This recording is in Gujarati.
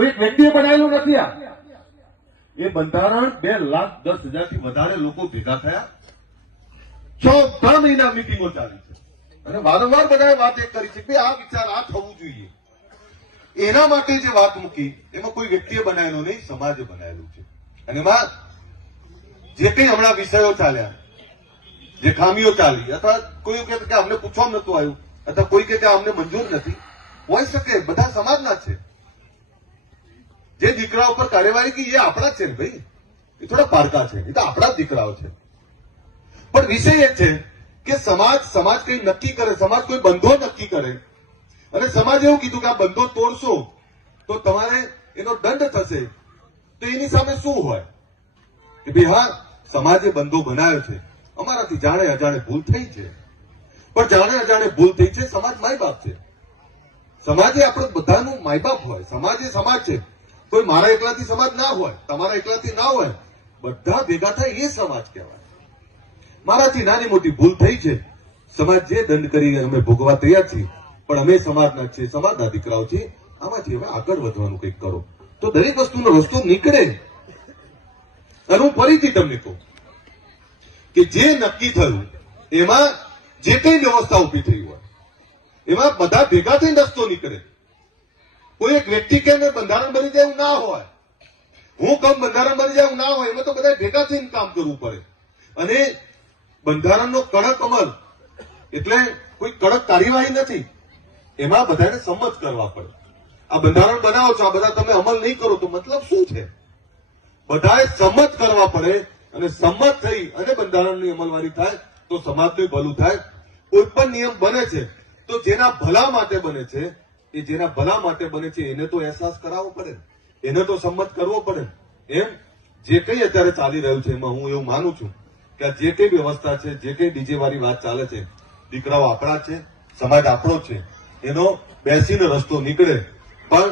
કોઈ એક વ્યક્તિએ બનાવેલું નથી. આ એ બંધારણ 2,10,000 થી વધારે લોકો ભેગા થયા, 6 મહિના મિટિંગો ચાલી છે અને વારંવાર બધાએ વાત એક કરી છે કે આ વિચાર આ થવું જોઈએ. એના માટે જે વાત મૂકી એમાં કોઈ વ્યક્તિએ બનાવેલું નહીં, સમાજે બનાવેલું છે. અને એમાં જે કંઈ હમણાં વિષયો ચાલ્યા, જે ખામીઓ ચાલી, અથવા કોઈ કહે કે અમને પૂછવામાં નતું આવ્યું, અથવા કોઈ કહે કે અમને મંજૂર નથી, હોઈ શકે. બધા સમાજના છે. જે દીકરા ઉપર કાર્યવાહી કરી એ આપણા જ છે ને ભાઈ, એ થોડા પારકા છે, એ તો આપણા જ દીકરાઓ છે. પણ વિષય એ છે કે સમાજ કંઈ નક્કી કરે, સમાજ કોઈ બંધો નક્કી કરે અને સમાજ એવું કીધું કે આ બંધો તોડશો તો તમારે એનો દંડ થશે. તો એની સામે શું હોય કે ભાઈ હા, સમાજે બંધો બનાવ્યો છે, અમારાથી જાણે અજાણે ભૂલ થઈ છે, પણ જાણે અજાણે ભૂલ થઈ છે. સમાજ માય બાપ છે. સમાજે આપણે બધાનું માય બાપ હોય. સમાજ એ સમાજ છે. કોઈ મારા એકલાથી સમાજ ના હોય, તમારા એકલાથી ના હોય, બધા ભેગા થાય એ સમાજ કહેવાય. મારાથી નાની મોટી ભૂલ થઈ છે, સમાજ જે દંડ કરી અમે ભોગવા તૈયાર છીએ, પણ અમે સમાજના છીએ, સમાજના દીકરાઓ છીએ. આમાંથી હવે આગળ વધવાનું કંઈક કરો તો દરેક વસ્તુનો રસ્તો નીકળે. અને હું ફરીથી તમને કહું કે જે નક્કી થયું એમાં જે કઈ વ્યવસ્થા ઉભી થઈ હોય એમાં બધા ભેગા થઈને રસ્તો નીકળે. કોઈ એક વ્યક્તિ કે બંધારણ બની જાય એવું ના હોય, હું કહું બંધારણ બની જાય એવું ના હોય. એમાં તો બધા ભેગા થઈને કામ કરવું પડે. અને બંધારણનો કડક અમલ એટલે કોઈ કડક કાર્યવાહી નથી, એમાં બધાને સંમત કરવા પડે. આ બંધારણ બનાવો છો, આ બધા તમે અમલ નહીં કરો તો મતલબ શું છે? બધાએ સંમત કરવા પડે અને સંમત થઈ અને બંધારણની અમલવારી થાય તો સમાજનું ભલું થાય. કોઈ પણ નિયમ બને છે તો જેના ભલા માટે બને છે, એ જેના ભલા માટે બને છે એને તો અહેસાસ કરાવવો પડે, એને તો સંમત કરવો પડે. એમ જે કંઈ અત્યારે ચાલી રહ્યું છે એમાં હું એવું માનું છું કે આ જે કંઈ વ્યવસ્થા છે, જે કંઈ ડીજે વાળી વાત ચાલે છે, દીકરાઓ આપણા છે, સમાજ આપણો છે, એનો બેસીને રસ્તો નીકળે. પણ